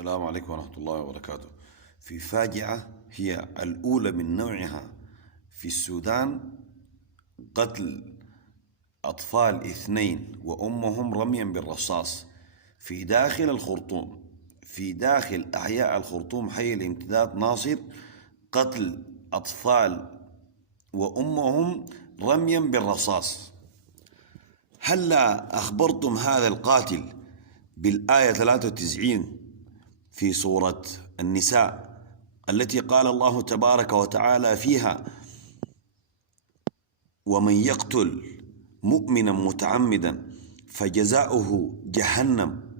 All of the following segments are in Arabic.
السلام عليكم ورحمة الله وبركاته. في فاجعة هي الأولى من نوعها في السودان، قتل أطفال 2 وأمهم رميا بالرصاص في داخل الخرطوم، في داخل أحياء الخرطوم حي الامتداد ناصر. قتل أطفال وأمهم رميا بالرصاص. هلا أخبرتم هذا القاتل بالآية 93 في سورة النساء التي قال الله تبارك وتعالى فيها: ومن يقتل مؤمنا متعمدا فجزاؤه جهنم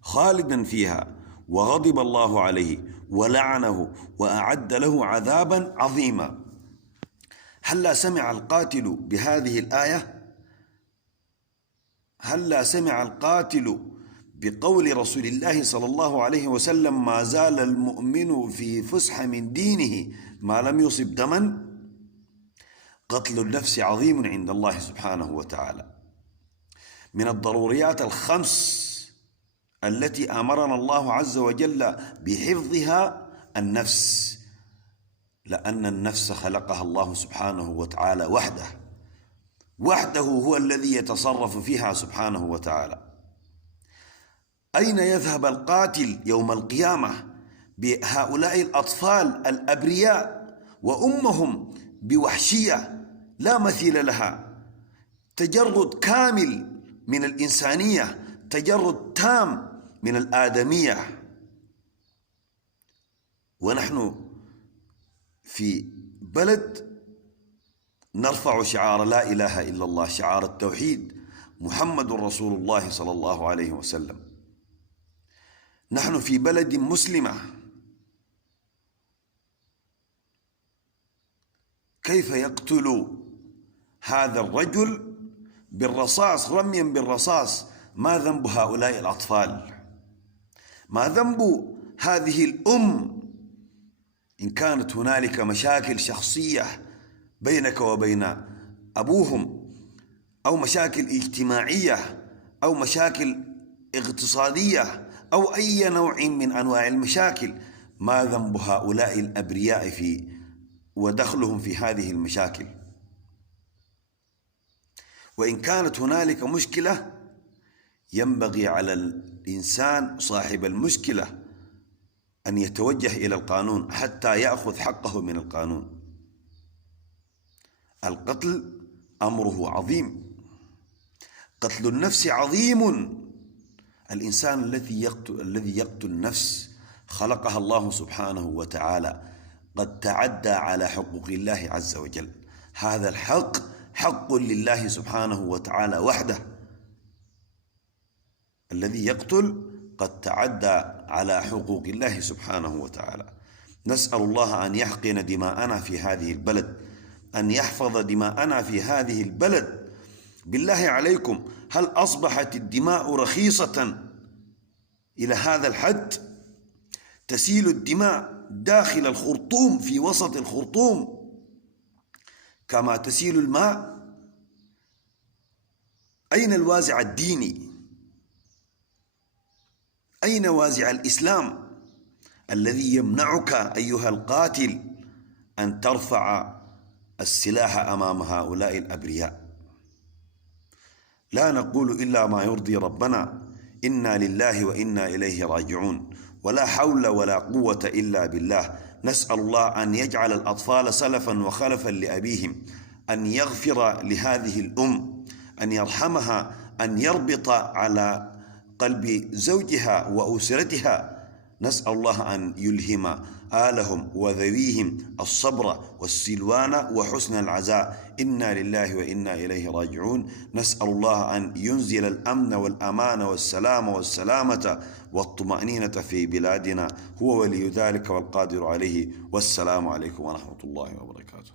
خالدا فيها وغضب الله عليه ولعنه وأعد له عذابا عظيما. هلا سمع القاتل بهذه الآية؟ هلا سمع القاتل بقول رسول الله صلى الله عليه وسلم: ما زال المؤمن في فسحة من دينه ما لم يصب دما؟ قتل النفس عظيم عند الله سبحانه وتعالى، من الضروريات الخمس التي أمرنا الله عز وجل بحفظها النفس، لأن النفس خلقها الله سبحانه وتعالى وحده هو الذي يتصرف فيها سبحانه وتعالى. أين يذهب القاتل يوم القيامة بهؤلاء الأطفال الأبرياء وأمهم بوحشية لا مثيل لها؟ تجرد كامل من الإنسانية، تجرد تام من الآدمية. ونحن في بلد نرفع شعار لا إله إلا الله، شعار التوحيد، محمد رسول الله صلى الله عليه وسلم. نحن في بلد مسلمة، كيف يقتل هذا الرجل بالرصاص، رميا بالرصاص؟ ما ذنب هؤلاء الأطفال؟ ما ذنب هذه الأم إن كانت هنالك مشاكل شخصية بينك وبين أبوهم، أو مشاكل اجتماعية، أو مشاكل اقتصادية، أو أي نوع من أنواع المشاكل؟ ما ذنب هؤلاء الأبرياء ودخلهم في هذه المشاكل؟ وإن كانت هنالك مشكلة ينبغي على الإنسان صاحب المشكلة أن يتوجه إلى القانون حتى يأخذ حقه من القانون. القتل أمره عظيم، قتل النفس عظيم. الإنسان الذي يقتل نفس خلقها الله سبحانه وتعالى قد تعدى على حقوق الله عز وجل. هذا الحق حق لله سبحانه وتعالى وحده. الذي يقتل قد تعدى على حقوق الله سبحانه وتعالى. نسأل الله أن يحقن دماءنا في هذه البلد، أن يحفظ دماءنا في هذه البلد. بالله عليكم، هل أصبحت الدماء رخيصة إلى هذا الحد؟ تسيل الدماء داخل الخرطوم، في وسط الخرطوم، كما تسيل الماء. أين الوازع الديني؟ أين وازع الإسلام الذي يمنعك أيها القاتل أن ترفع السلاح أمام هؤلاء الأبرياء؟ لا نقول إلا ما يرضي ربنا، إنا لله وإنا إليه راجعون، ولا حول ولا قوة إلا بالله. نسأل الله أن يجعل الأطفال سلفا وخلفا لأبيهم، أن يغفر لهذه الأم، أن يرحمها، أن يربط على قلب زوجها وأسرتها. نسأل الله أن يلهم آلهم وذويهم الصبر والسلوان وحسن العزاء. إنا لله وإنا إليه راجعون. نسأل الله أن ينزل الأمن والأمان والسلام والسلامة والطمأنينة في بلادنا، هو ولي ذلك والقادر عليه. والسلام عليكم ورحمة الله وبركاته.